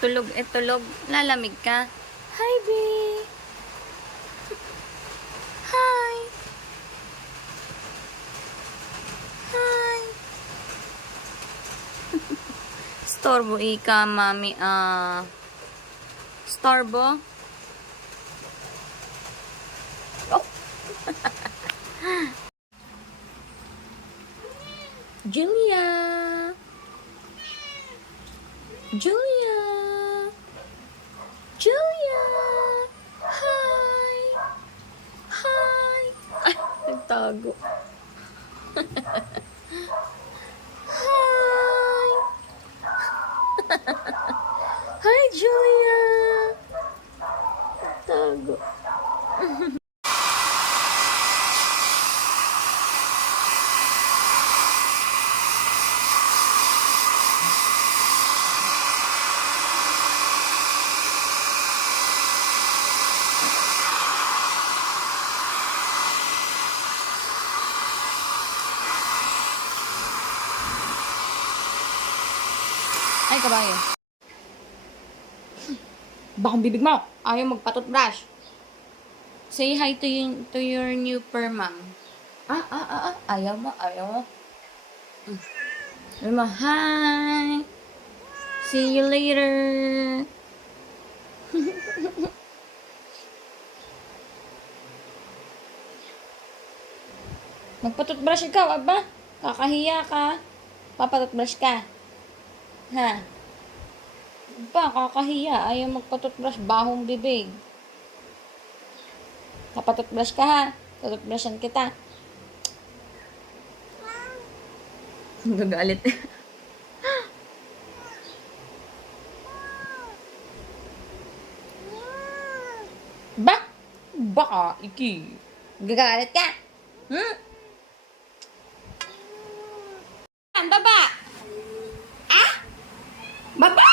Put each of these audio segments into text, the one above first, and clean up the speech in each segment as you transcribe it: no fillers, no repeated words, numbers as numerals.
Tulog tulog. Lalamig ka. Hi, B. Hi. Hi. Storbo ika, mami. Storbo. Oh. Julia. Julia. Julia. Hi. Hi. Ay, nagtago. Hi. Hi, Julia. Tago. Ay, kabayo. Bakong bibig mo. Ayaw magpa-toothbrush. Say hi to your new permang. Ayaw mo, ayaw mo. Ayaw mo, hi. See you later. Magpa-toothbrush ikaw, aba? Kakahiya ka. Papa-toothbrush ka. Ha? Ba, kakahiya. Ayaw magpa-toothbrush. Bahong bibig. Papa-toothbrush ka, ha? Tututbrushan kita. Gagalit. Ba? Baka, iki. Gagalit ka? Hmm? Baba! Ah? Baba!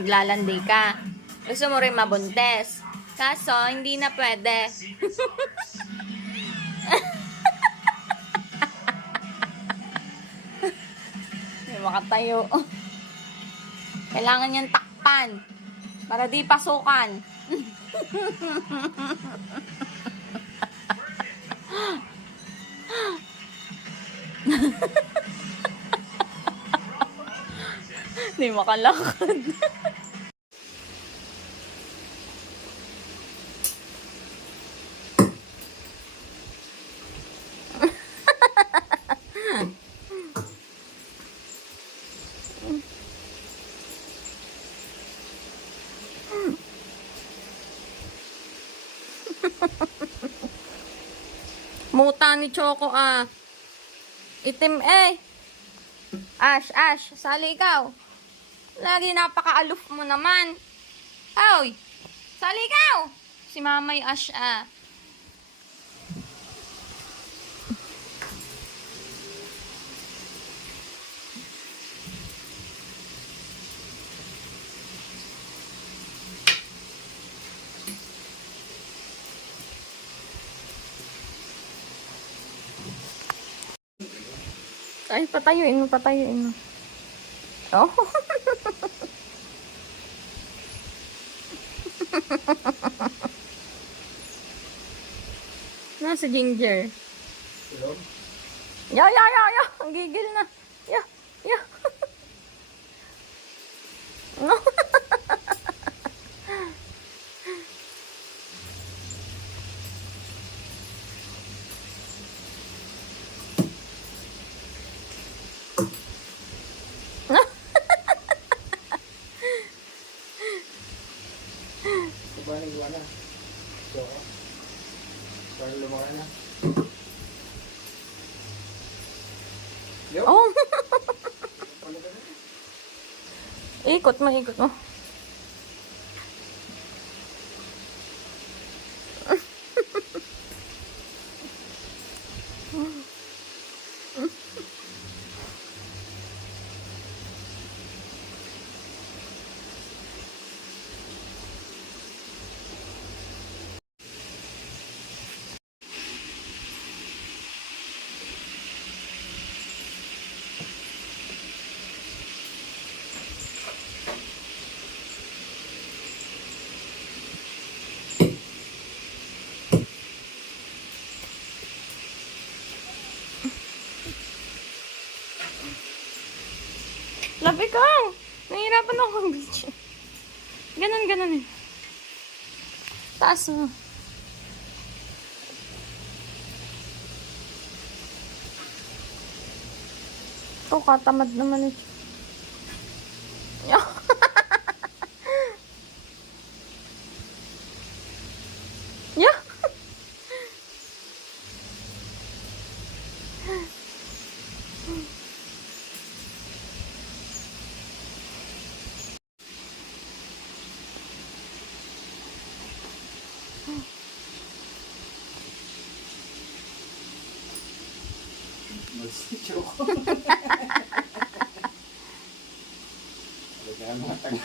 Maglalandi ka. Gusto mo rin mabuntes. Kaso, hindi na pwede. Hindi makatayo. Kailangan niyang takpan. Para di pasukan. Hindi makalakad. Muta ni Choco, ah. Itim eh. Ash, sali ikaw. Lagi napaka-aloof mo naman. Hoy, sali ikaw. Si Mamay Ash ah. Ay, patayuin mo. Oh. Nasa Ginger. Hello? Ya. Ang gigil na. Ya. No. Paano gawa na? So, paano lumakan na? Yo? Oh. Paano ka na? Ikot mo. Labi ka. Nahihirapan ako ng bitch. Ganon eh. Taas mo. Ito, katamad naman eh. Yeah. Mag-sityo ko. Talaga matang.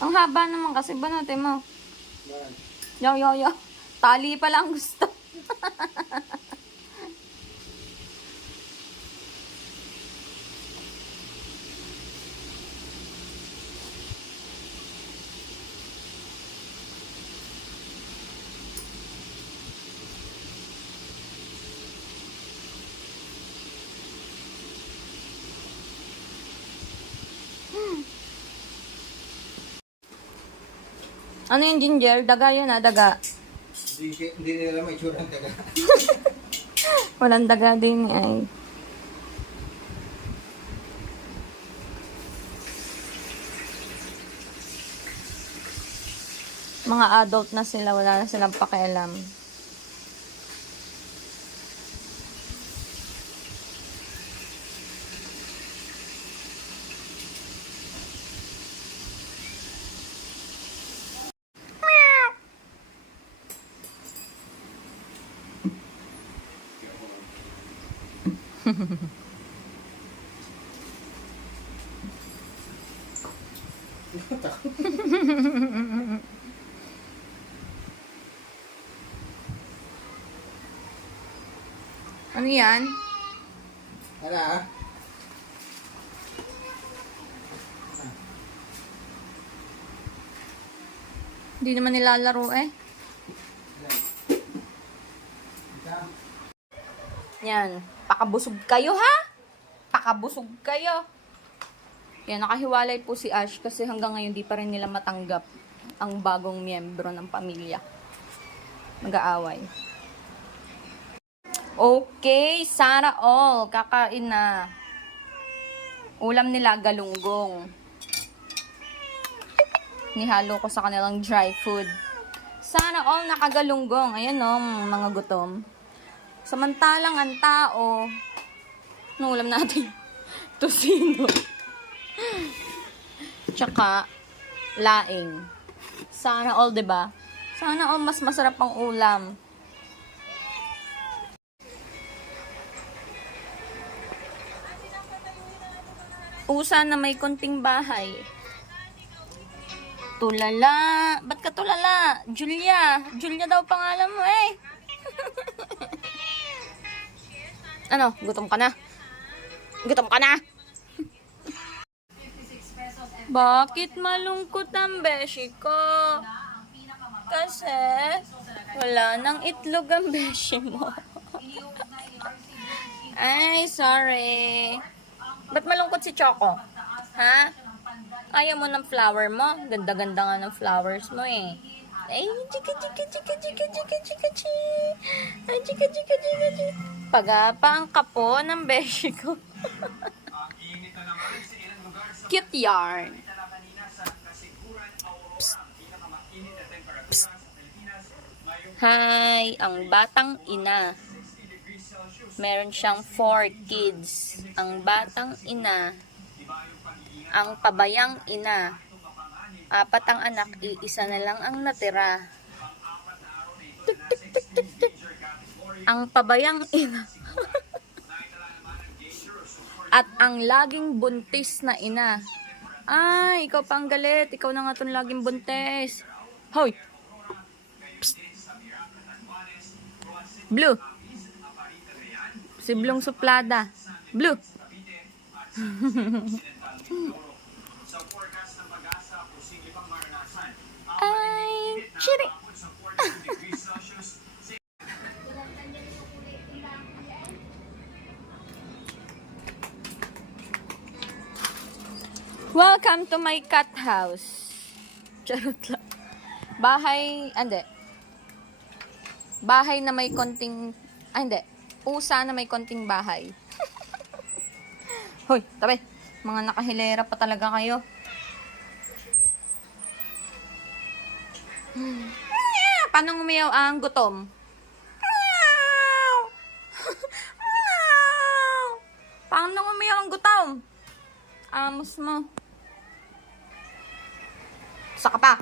Ang haba naman kasi ba natin mo? Man. Yo. Tali pa lang gusto. Ano yung Ginger? Daga yun daga. Hindi nila may tsura ng taga. Walang daga din ay. Mga adult na sila, wala na silang pakialam. Ano yan? Ano ah? Hindi naman nilalaro eh. Yan. Pakabusog kayo ha? Pakabusog kayo. Yan, nakahiwalay po si Ash kasi hanggang ngayon di pa rin nila matanggap ang bagong miyembro ng pamilya. Mag-aaway. Okay, Sana all. Kakain na. Ulam nila, galunggong. Nihalo ko sa kanilang dry food. Sana all nakagalunggong. Ayan o, mga gutom. Samantalang ang tao, ano ulam natin? Tosino. Tsaka, laing. Sana all, diba? Sana all mas masarap ang ulam. Usa na may konting bahay. Tulala. Ba't ka tulala? Julia. Julia daw pangalan mo eh. Ano? Gutom ka na? Gutom ka na? Bakit malungkot ang beshi ko? Kasi wala nang itlog ang beshi mo. Ay, sorry. Ba't malungkot si Choco? Ha? Ayaw mo ng flower mo? Ganda-ganda nga ng flowers mo eh. Ay, chika chika chika chika chika chika chika. Ay, chika chika chika chika. Pagapa ang kapo ng beshi ko. Cute yarn. Psst. Psst. Hi, ang batang ina. Meron siyang 4 kids. Ang batang ina. Ang pabayang ina. 4 ang anak, iisa na lang ang natira. Tuk, tuk, tuk, tuk, tuk. Ang pabayang ina. At ang laging buntis na ina. Ay, ikaw pa ang galit. Ikaw na nga itong laging buntis. Hoy! Psst. Blue. Si Blong Suplada. Blue. Ay, chiri. Welcome to my cat house. Charot lang. Bahay, hindi. Bahay na may konting, hindi. Pusa na may konting bahay. Hoy, tabi. Mga nakahilera pa talaga kayo. Paano umiyaw ang gutom? Paano umiyaw ang gutom? Amos mo. Saka pa.